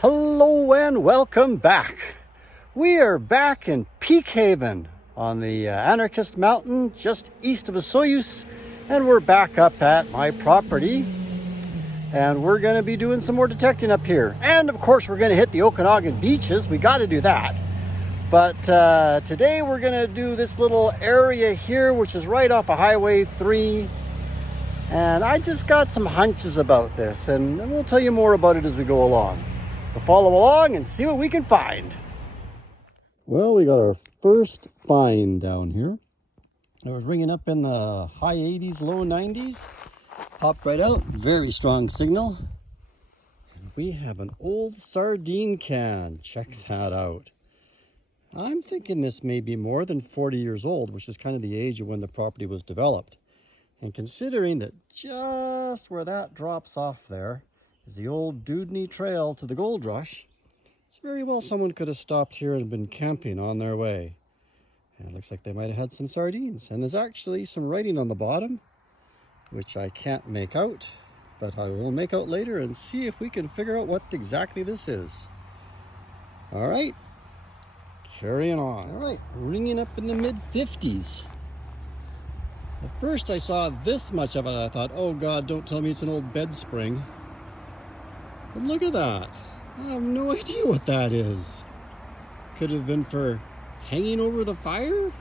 Hello and welcome back. We are back in Peak Haven on the Anarchist Mountain just east of Osoyoos, and we're back up at my property, and we're going to be doing some more detecting up here. And of course we're going to hit the Okanagan beaches. We got to do that. But today we're going to do this little area here, which is right off of Highway 3. And I just got some hunches about this, and we'll tell you more about it as we go along. So follow along and see what we can find. Well, we got our first find down here. It was ringing up in the high 80s, low 90s. Popped right out, very strong signal. And we have an old sardine can. Check that out. I'm thinking this may be more than 40 years old, which is kind of the age of when the property was developed. And considering that just where that drops off there is the old Dewdney Trail to the Gold Rush, it's very well someone could have stopped here and been camping on their way. And it looks like they might have had some sardines. And there's actually some writing on the bottom, which I can't make out, but I will make out later and see if we can figure out what exactly this is. All right, carrying on. All right, ringing up in the mid-50s. At first I saw this much of it, I thought, oh God, don't tell me it's an old bed spring. But look at that. I have no idea what that is. Could have been for hanging over the fire?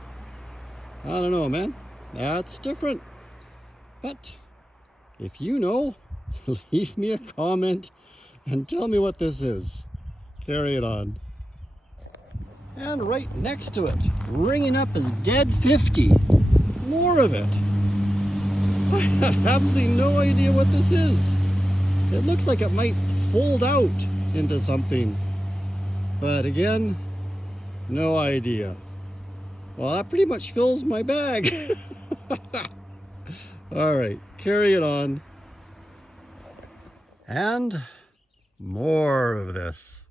I don't know, man. That's different. But if you know, leave me a comment and tell me what this is. Carry it on. And right next to it, ringing up is Dead 50. More of it. I have absolutely no idea what this is. It looks like it might fold out into something, but again, no idea. Well, that pretty much fills my bag. All right, carry it on. And more of this.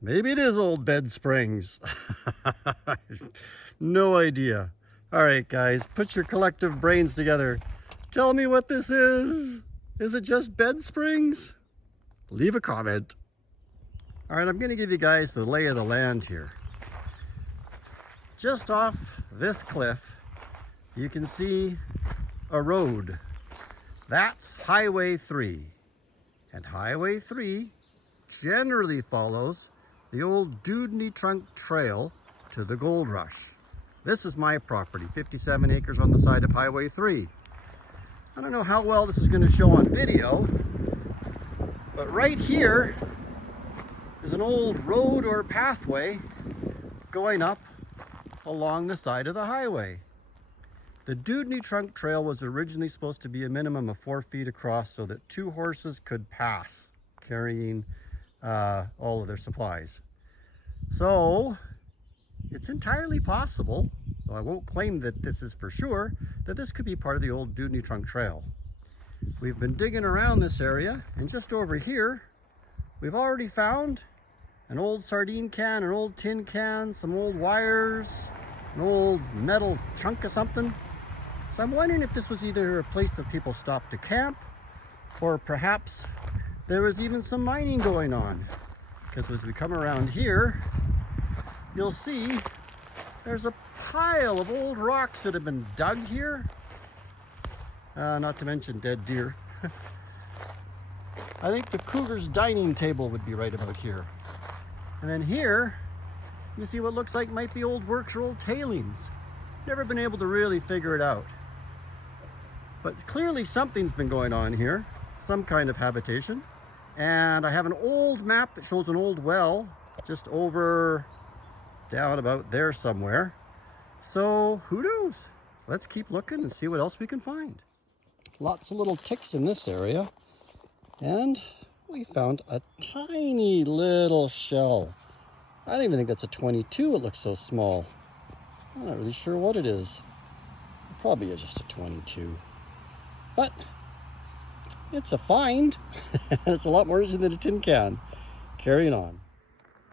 Maybe it is old bed springs. No idea. All right, guys, put your collective brains together. Tell me what this is. Is it just bed springs? Leave a comment. All right, I'm going to give you guys the lay of the land here. Just off this cliff, you can see a road. That's Highway 3. And Highway 3 generally follows the old Dewdney Trunk Trail to the Gold Rush. This is my property, 57 acres on the side of Highway 3. I don't know how well this is going to show on video, but right here is an old road or pathway going up along the side of the highway. The Dewdney Trunk Trail was originally supposed to be a minimum of 4 feet across so that 2 horses could pass carrying all of their supplies. So it's entirely possible, though I won't claim that this is for sure, that this could be part of the old Dewdney Trunk Trail. We've been digging around this area, and just over here, we've already found an old sardine can, an old tin can, some old wires, an old metal chunk of something. So I'm wondering if this was either a place that people stopped to camp, or perhaps there was even some mining going on. Because as we come around here, you'll see there's a pile of old rocks that have been dug here. Not to mention dead deer. I think the cougar's dining table would be right about here. And then here, you see what looks like might be old works or old tailings. Never been able to really figure it out. But clearly something's been going on here, some kind of habitation. And I have an old map that shows an old well just over down about there somewhere. So who knows? Let's keep looking and see what else we can find. Lots of little ticks in this area. And we found a tiny little shell. I don't even think that's a 22. It looks so small. I'm not really sure what it is. Probably just a 22. But it's a find. It's a lot more easy than a tin can. Carrying on.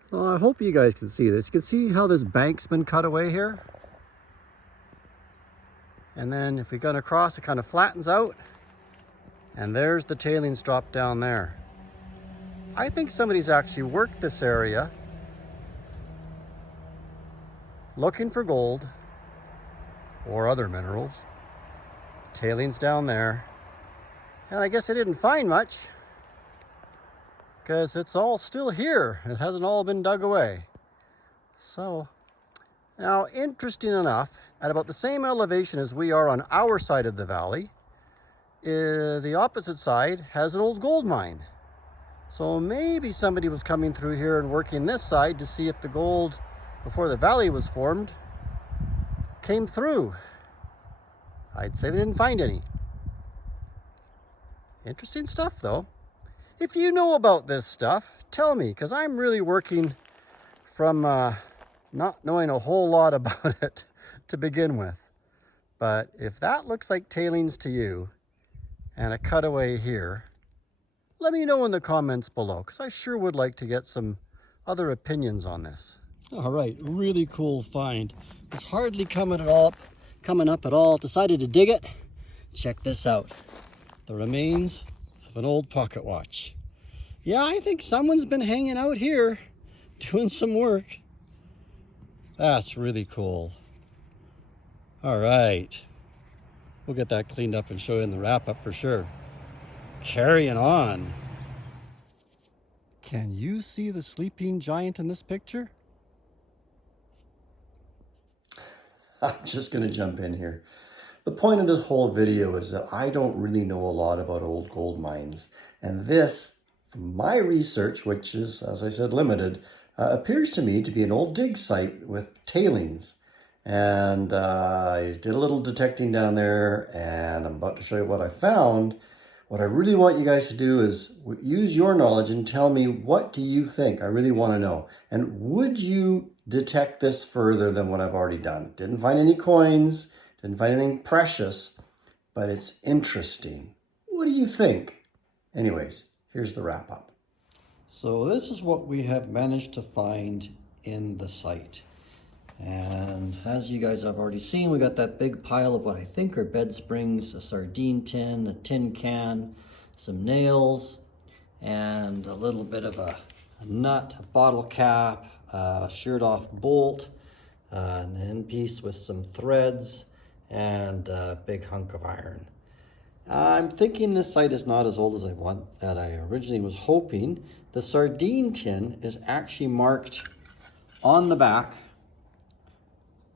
Well, I hope you guys can see this. You can see how this bank's been cut away here. And then if we go across, it kind of flattens out. And there's the tailings drop down there. I think somebody's actually worked this area looking for gold or other minerals. Tailings down there. And I guess they didn't find much because it's all still here. It hasn't all been dug away. So, now interesting enough, at about the same elevation as we are on our side of the valley, the opposite side has an old gold mine. So maybe somebody was coming through here and working this side to see if the gold, before the valley was formed, came through. I'd say they didn't find any. Interesting stuff though. If you know about this stuff, tell me, because I'm really working from not knowing a whole lot about it to begin with. But if that looks like tailings to you and a cutaway here, let me know in the comments below, because I sure would like to get some other opinions on this. All right, really cool find. It's hardly coming up at all. Decided to dig it. Check this out. The remains of an old pocket watch. Yeah, I think someone's been hanging out here doing some work. That's really cool. All right. We'll get that cleaned up and show you in the wrap up for sure. Carrying on. Can you see the sleeping giant in this picture? I'm just going to jump in here. The point of this whole video is that I don't really know a lot about old gold mines. And this, from my research, which is, as I said, limited, appears to me to be an old dig site with tailings. And I did a little detecting down there, and I'm about to show you what I found. What I really want you guys to do is use your knowledge and tell me, what do you think? I really want to know. And would you detect this further than what I've already done? Didn't find any coins, didn't find anything precious, but it's interesting. What do you think? Anyways, here's the wrap up. So this is what we have managed to find in the site. And as you guys have already seen, we got that big pile of what I think are bed springs, a sardine tin, a tin can, some nails, and a little bit of a nut, a bottle cap, a sheared off bolt, an end piece with some threads, and a big hunk of iron. I'm thinking this site is not as old as I originally was hoping. The sardine tin is actually marked on the back,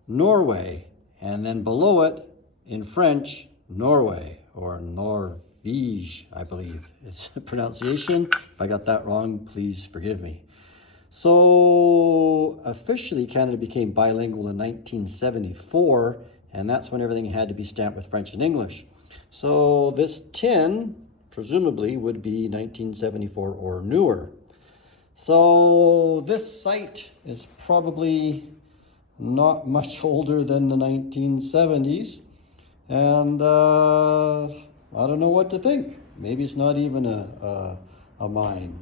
Norway, and then below it, in French, Norway, or Norvège, I believe is the pronunciation. If I got that wrong, please forgive me. So officially Canada became bilingual in 1974, and that's when everything had to be stamped with French and English. So this tin, presumably, would be 1974 or newer. So this site is probably not much older than the 1970s, and I don't know what to think. Maybe it's not even a mine.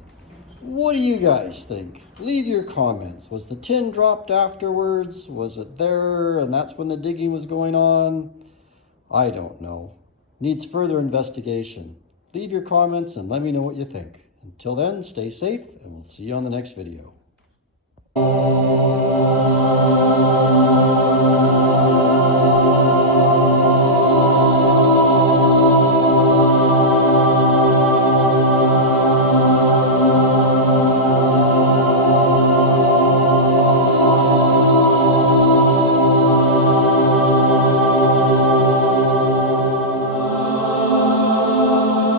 What do you guys think? Leave your comments. Was the tin dropped afterwards? Was it there and that's when the digging was going on? I don't know. Needs further investigation. Leave your comments and let me know what you think. Until then, stay safe, and we'll see you on the next video.